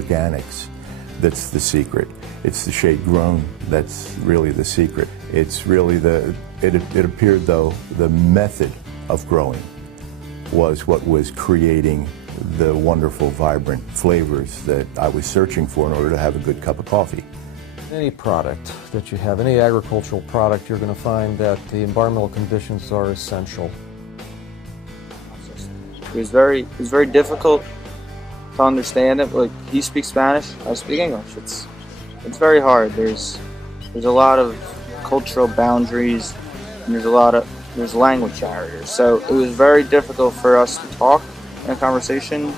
organics that's the secret. It's the shade grown that's really the secret. It's really it appeared though the method of growing was what was creating the wonderful, vibrant flavors that I was searching for in order to have a good cup of coffee. Any product that you have, any agricultural product, you're going to find that the environmental conditions are essential. It was very difficult to understand it. Like, he speaks Spanish, I speak English. It's very hard. There's a lot of cultural boundaries, and there's language barriers. So it was very difficult for us to talk in a conversation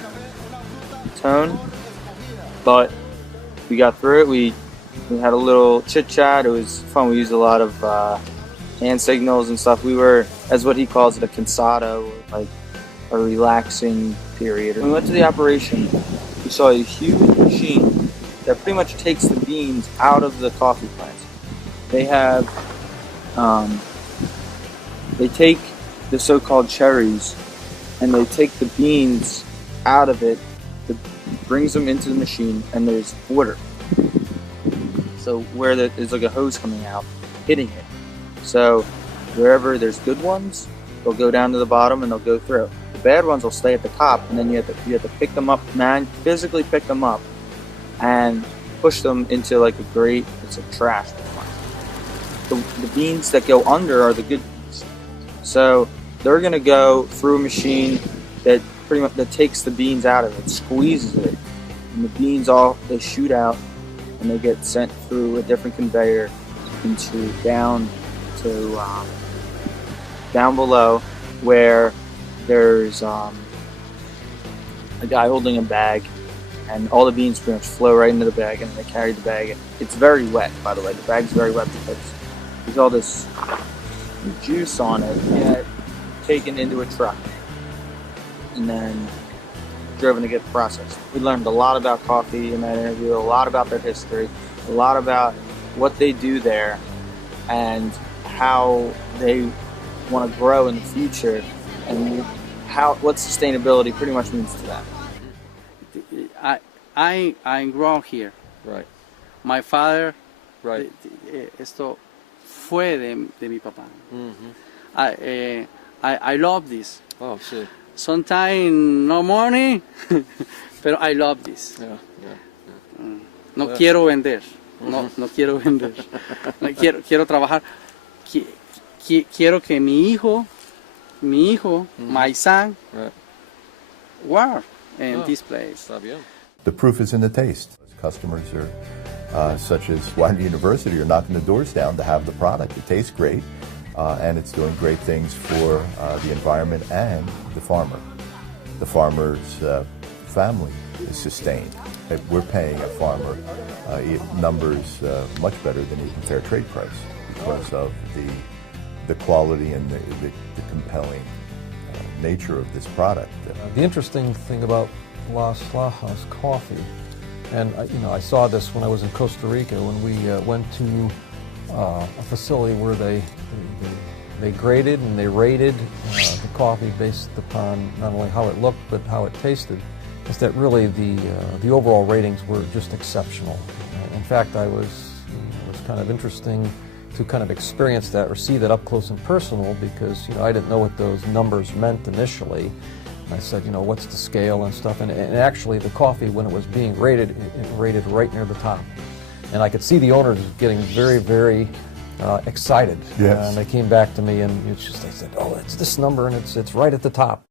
tone, but we got through it. We had a little chit chat. It was fun. We used a lot of hand signals and stuff. We were, as what he calls it, a cansado, like a relaxing period. When we went to the operation, we saw a huge machine that pretty much takes the beans out of the coffee plants. They have, they take the so-called cherries and they take the beans out of it, brings them into the machine, and there's water. So where there's like a hose coming out, hitting it. So wherever there's good ones, they'll go down to the bottom and they'll go through. The bad ones will stay at the top, and then you have to pick them up, physically pick them up, and push them into like a grate. It's a trash. The beans that go under are the good beans. So they're gonna go through a machine that pretty much takes the beans out of it, squeezes it, and the beans they shoot out, and they get sent through a different conveyor into down below, where there's a guy holding a bag, and all the beans pretty much flow right into the bag, and they carry the bag. It's very wet, by the way. The bag's very wet because there's all this juice on it, and taken into a truck and then driven to get processed. We learned a lot about coffee in that interview, a lot about their history, a lot about what they do there, and how they want to grow in the future, and what sustainability pretty much means to them. I grew up here. Right. My father, Right. Esto fue de mi papá. Mm-hmm. I love this. Oh, sí. Sometimes no money, pero I love this. Yeah, yeah. No quiero vender. No quiero vender. Quiero trabajar. Quiero que mi hijo, my son, Right. work in this place. Está bien. The proof is in the taste. Customers are, such as Wilder University, are knocking the doors down to have the product. It tastes great, and it's doing great things for the environment and the farmer. The farmer's family is sustained. We're paying a farmer numbers much better than even fair trade price because of the quality and the compelling nature of this product. The interesting thing about Las Lajas coffee, and I saw this when I was in Costa Rica when we went to a facility where they graded and they rated the coffee based upon not only how it looked but how it tasted, is that really the overall ratings were just exceptional. In fact, it was kind of interesting to kind of experience that or see that up close and personal, because I didn't know what those numbers meant initially. I said, what's the scale and stuff, and actually the coffee, when it was being rated, it rated right near the top. And I could see the owners getting very, very excited. Yes. And they came back to me and they said, oh, it's this number and it's right at the top.